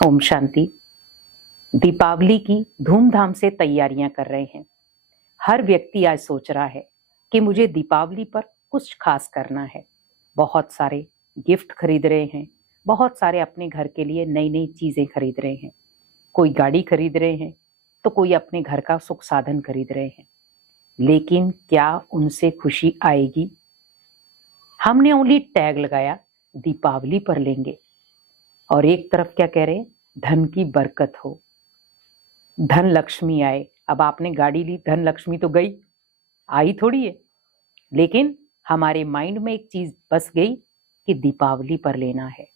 ओम शांति। दीपावली की धूमधाम से तैयारियां कर रहे हैं। हर व्यक्ति आज सोच रहा है कि मुझे दीपावली पर कुछ खास करना है। बहुत सारे गिफ्ट खरीद रहे हैं, बहुत सारे अपने घर के लिए नई नई चीजें खरीद रहे हैं। कोई गाड़ी खरीद रहे हैं तो कोई अपने घर का सुख साधन खरीद रहे हैं। लेकिन क्या उनसे खुशी आएगी? हमने ओनली टैग लगाया दीपावली पर लेंगे, और एक तरफ क्या कह रहे हैं, धन की बरकत हो, धन लक्ष्मी आए। अब आपने गाड़ी ली, धन लक्ष्मी तो गई, आई थोड़ी है। लेकिन हमारे माइंड में एक चीज बस गई कि दीपावली पर लेना है।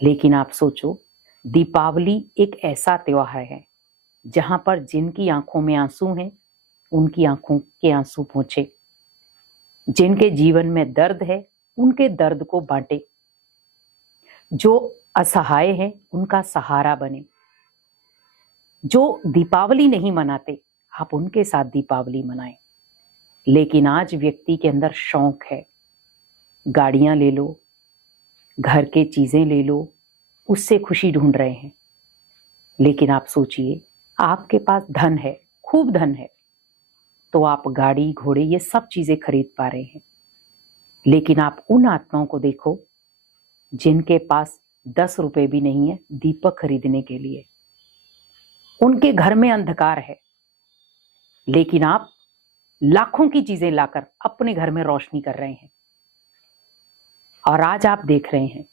लेकिन आप सोचो, दीपावली एक ऐसा त्योहार है जहां पर जिनकी आंखों में आंसू हैं उनकी आंखों के आंसू पोंछे, जिनके जीवन में दर्द है उनके दर्द को बांटे, जो असहाय हैं उनका सहारा बने। जो दीपावली नहीं मनाते आप उनके साथ दीपावली मनाएं। लेकिन आज व्यक्ति के अंदर शौक है, गाड़ियां ले लो, घर के चीजें ले लो, उससे खुशी ढूंढ रहे हैं। लेकिन आप सोचिए, आपके पास धन है, खूब धन है, तो आप गाड़ी घोड़े ये सब चीजें खरीद पा रहे हैं। लेकिन आप उन आत्माओं को देखो जिनके पास 10 रुपए भी नहीं है दीपक खरीदने के लिए। उनके घर में अंधकार है, लेकिन आप लाखों की चीजें लाकर अपने घर में रोशनी कर रहे हैं। और आज आप देख रहे हैं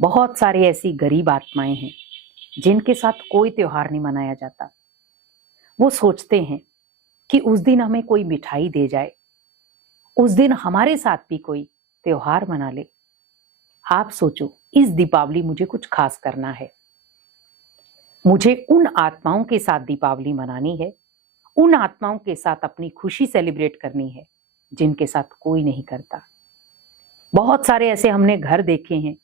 बहुत सारी ऐसी गरीब आत्माएं हैं जिनके साथ कोई त्योहार नहीं मनाया जाता। वो सोचते हैं कि उस दिन हमें कोई मिठाई दे जाए, उस दिन हमारे साथ भी कोई त्योहार मना ले। आप सोचो, इस दीपावली मुझे कुछ खास करना है, मुझे उन आत्माओं के साथ दीपावली मनानी है, उन आत्माओं के साथ अपनी खुशी सेलिब्रेट करनी है जिनके साथ कोई नहीं करता। बहुत सारे ऐसे हमने घर देखे हैं,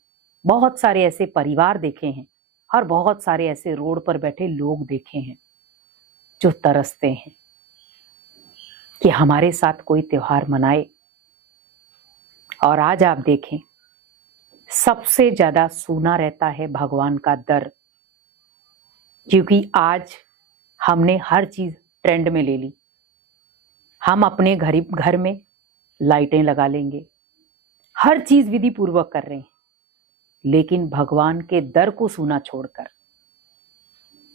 बहुत सारे ऐसे परिवार देखे हैं, और बहुत सारे ऐसे रोड पर बैठे लोग देखे हैं जो तरसते हैं कि हमारे साथ कोई त्योहार मनाए। और आज आप देखें, सबसे ज्यादा सूना रहता है भगवान का दर, क्योंकि आज हमने हर चीज ट्रेंड में ले ली। हम अपने घर में लाइटें लगा लेंगे, हर चीज विधि पूर्वक कर रहे हैं, लेकिन भगवान के दर को सूना छोड़कर।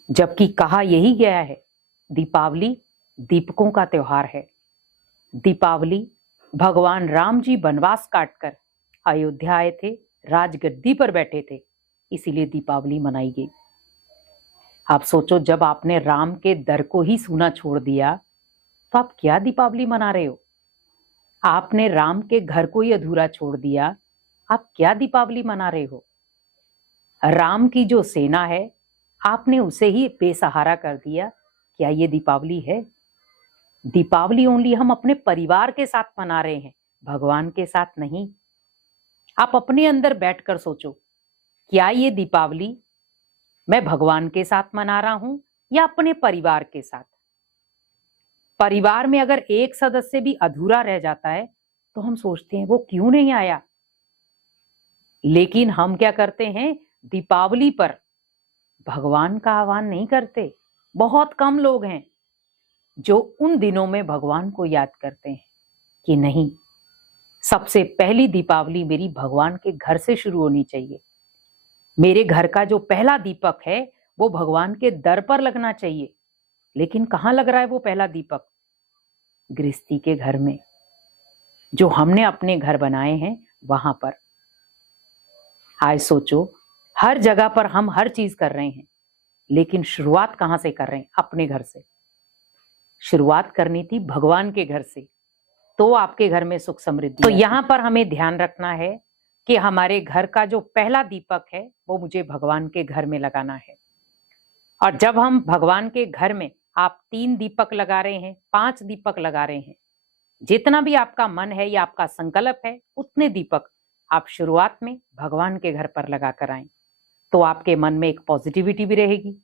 जबकि कहा यही गया है, दीपावली दीपकों का त्योहार है। दीपावली भगवान राम जी वनवास काटकर अयोध्या आए थे, राजगद्दी पर बैठे थे, इसीलिए दीपावली मनाई गई। आप सोचो, जब आपने राम के दर को ही सूना छोड़ दिया तो आप क्या दीपावली मना रहे हो? आपने राम के घर को ही अधूरा छोड़ दिया, आप क्या दीपावली मना रहे हो? राम की जो सेना है आपने उसे ही बेसहारा कर दिया, क्या ये दीपावली है? दीपावली ओनली हम अपने परिवार के साथ मना रहे हैं, भगवान के साथ नहीं। आप अपने अंदर बैठकर सोचो, क्या ये दीपावली मैं भगवान के साथ मना रहा हूं या अपने परिवार के साथ? परिवार में अगर एक सदस्य भी अधूरा रह जाता है तो हम सोचते हैं वो क्यों नहीं आया। लेकिन हम क्या करते हैं, दीपावली पर भगवान का आह्वान नहीं करते। बहुत कम लोग हैं जो उन दिनों में भगवान को याद करते हैं कि नहीं, सबसे पहली दीपावली मेरी भगवान के घर से शुरू होनी चाहिए। मेरे घर का जो पहला दीपक है वो भगवान के दर पर लगना चाहिए। लेकिन कहां लग रहा है वो पहला दीपक? गृहस्थी के घर में, जो हमने अपने घर बनाए हैं वहां पर। आज सोचो, हर जगह पर हम हर चीज कर रहे हैं, लेकिन शुरुआत कहां से कर रहे हैं? अपने घर से। शुरुआत करनी थी भगवान के घर से, तो आपके घर में सुख समृद्धि। तो यहां पर हमें ध्यान रखना है कि हमारे घर का जो पहला दीपक है वो मुझे भगवान के घर में लगाना है। और जब हम भगवान के घर में, आप 3 दीपक लगा रहे हैं, 5 दीपक लगा रहे हैं, जितना भी आपका मन है या आपका संकल्प है, उतने दीपक आप शुरुआत में भगवान के घर पर लगा कर आए, तो आपके मन में एक पॉजिटिविटी भी रहेगी,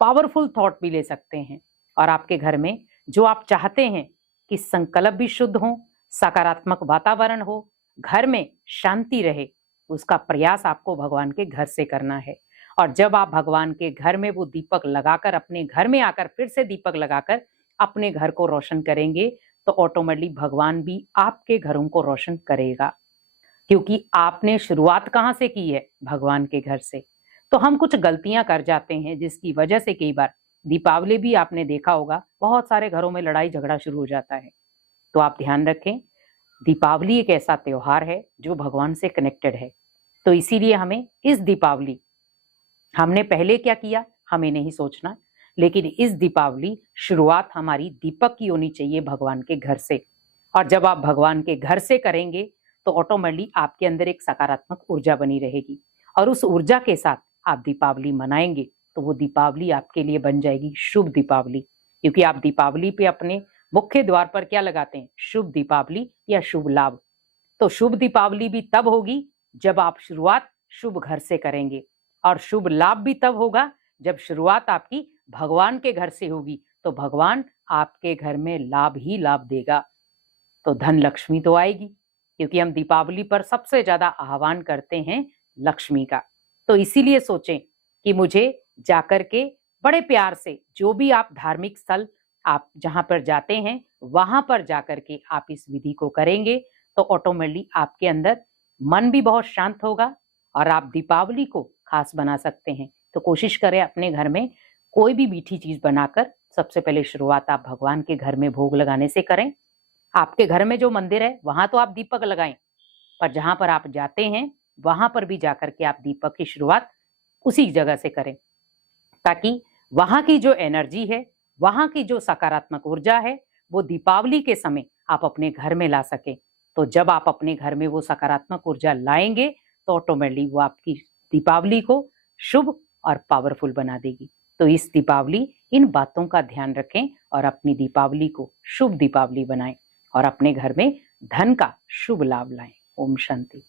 पावरफुल थॉट भी ले सकते हैं। और आपके घर में जो आप चाहते हैं कि संकल्प भी शुद्ध हो, सकारात्मक वातावरण हो, घर में शांति रहे, उसका प्रयास आपको भगवान के घर से करना है। और जब आप भगवान के घर में वो दीपक लगाकर, अपने घर में आकर फिर से दीपक लगाकर अपने घर को रोशन करेंगे, तो ऑटोमेटिकली भगवान भी आपके घरों को रोशन करेगा, क्योंकि आपने शुरुआत कहाँ से की है? भगवान के घर से। तो हम कुछ गलतियां कर जाते हैं जिसकी वजह से कई बार दीपावली भी आपने देखा होगा बहुत सारे घरों में लड़ाई झगड़ा शुरू हो जाता है। तो आप ध्यान रखें, दीपावली एक ऐसा त्योहार है जो भगवान से कनेक्टेड है। तो इसीलिए हमें इस दीपावली, हमने पहले क्या किया हमें नहीं सोचना, लेकिन इस दीपावली शुरुआत हमारी दीपक की होनी चाहिए भगवान के घर से। और जब आप भगवान के घर से करेंगे तो ऑटोमेटिकली आपके अंदर एक सकारात्मक ऊर्जा बनी रहेगी, और उस ऊर्जा के साथ आप दीपावली मनाएंगे तो वो दीपावली आपके लिए बन जाएगी शुभ दीपावली। क्योंकि आप दीपावली पे अपने मुख्य द्वार पर क्या लगाते हैं? शुभ दीपावली या शुभ लाभ। तो शुभ दीपावली भी तब होगी जब आप शुरुआत शुभ घर से करेंगे, और शुभ लाभ भी तब होगा जब शुरुआत आपकी भगवान के घर से होगी। तो भगवान आपके घर में लाभ ही लाभ देगा, तो धन लक्ष्मी तो आएगी, क्योंकि हम दीपावली पर सबसे ज्यादा आह्वान करते हैं लक्ष्मी का। तो इसीलिए सोचें कि मुझे जाकर के बड़े प्यार से, जो भी आप धार्मिक स्थल आप जहां पर जाते हैं वहां पर जाकर के आप इस विधि को करेंगे, तो ऑटोमेटिकली आपके अंदर मन भी बहुत शांत होगा और आप दीपावली को खास बना सकते हैं। तो कोशिश करें अपने घर में कोई भी मीठी चीज बनाकर सबसे पहले शुरुआत आप भगवान के घर में भोग लगाने से करें। आपके घर में जो मंदिर है वहां तो आप दीपक लगाएं, पर जहां पर आप जाते हैं वहां पर भी जाकर के आप दीपक की शुरुआत उसी जगह से करें, ताकि वहां की जो एनर्जी है, वहां की जो सकारात्मक ऊर्जा है, वो दीपावली के समय आप अपने घर में ला सके। तो जब आप अपने घर में वो सकारात्मक ऊर्जा लाएंगे तो ऑटोमेटिकली वो आपकी दीपावली को शुभ और पावरफुल बना देगी। तो इस दीपावली इन बातों का ध्यान रखें और अपनी दीपावली को शुभ दीपावली बनाएं और अपने घर में धन का शुभ लाभ लाएं। ओम शांति।